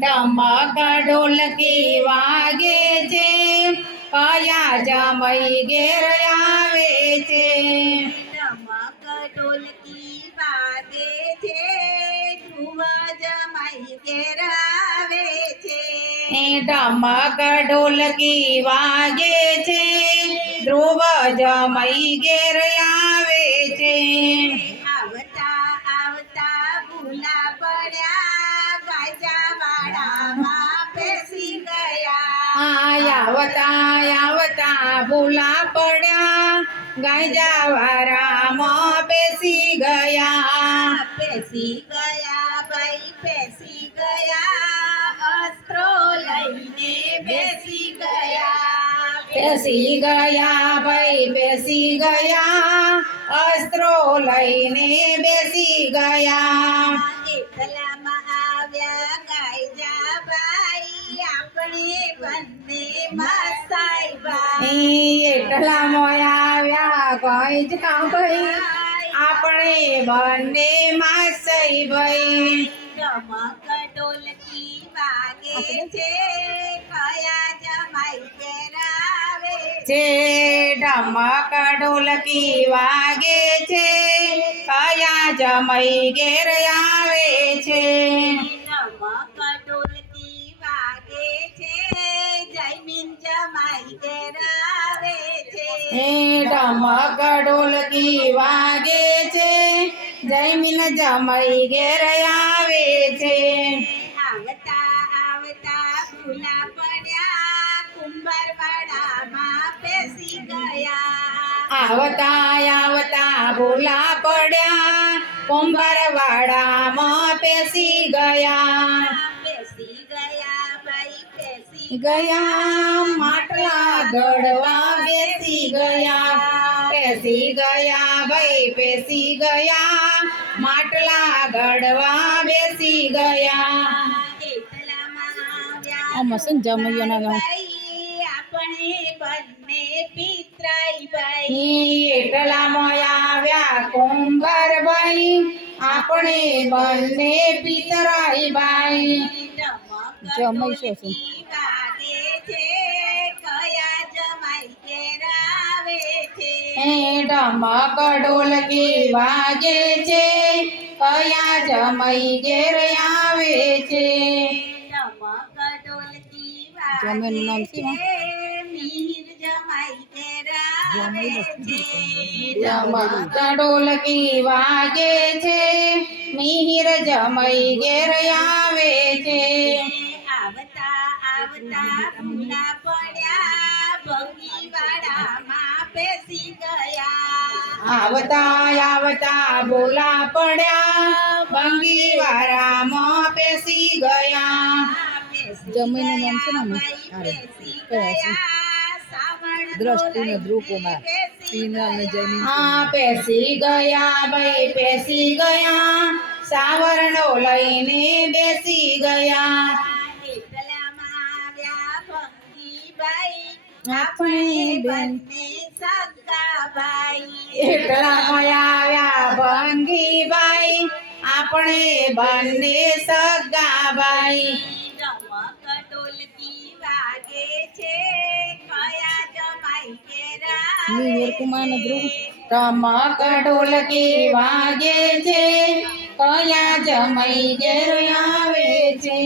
ડમક ઢોલકી વાગે છે કયા જમઈ ઘેર આવે છે. ડમક ઢોલકી વાગે છે ધ્રુવ જમાઈ ઘેર આવે છે. ડમક ઢોલકી વાગે છે ધ્રુવ જમઈ ઘેર આવે છે. આવતા આવતા ભૂલા પડ્યા. ગાંજા વારામાં બેસી ગયા. બેસી ગયા ભાઈ બેસી ગયા. અસ્ત્રો લઈને બેસી ગયા. બેસી ગયા ભાઈ બેસી ગયા. અસ્ત્રો લઈને બેસી ગયા. એટલામાં આવ્યા ગાયજા ભાઈ. આપણે બંને એટલા મોયા કઈ જ ભાઈ. આપણે બંને માસઈ ભાઈ. રમક ઢોલકી વાગે છે કયા જમાઈ ઘેરાવે છે ઢમક ઢોલકી વાગે છે કયા જમઈ ઘેર આવે છે. રમક ઢમક ઢોલકી વાગે છે જયમીન જમઈ ઘેર આવે છે આવતા આવતા ભૂલા પડ્યા કુંભારવાડામાં બેસી ગયા આવતા આવતા ભૂલા પડ્યા કુંભારવાડામાં પેસી ગયા બેસી ગયા માટલા ઘડવા બેસી ગયા પેસી ગયા ભાઈ પેસી ગયા. માટલા ઘડવા બેસી ગયા. આમાં શું જમૈયાના ગામ? ભાઈ આપણે બંને પિતરાઈ ભાઈ. એટલામાં આવ્યા કુંભારભાઈ આપણે બંને પિતરાઈ ભાઈ. જમાઈ છે છે કયા જમાઈ ઘેરાવે છે? હે ઢમક ઢોલકી વાગે છે કયા જમાઈ ઘેર આવે છે ઢોલકી વાગે છે મિહિર જમાઈ છે? ઢોલકી વાગે છે મિહિર જમઈ ઘેર આવે છે? આવતા આવતા ભૂલા પડ્યા ભંગીવાડામાં બેસી ગયા. આવતા આવતા બોલા પડ્યા ભંગી વાડામાં પેસી ગયા જમીન નામ છે ને બેસી ગયા સાવણ દ્રષ્ટિને ધ્રુવકુમાર શ્રીનાલ હા પેસી ગયા ભાઈ પેસી ગયા સાવરણો લઈને બેસી ગયા. આપણે બેન બંને સગાભાઈ એટલા આપણે બંને સગાભાઈ રમક ઢોલકી વાગે છે. કયા જમાઈ ઘેર વાગે છે.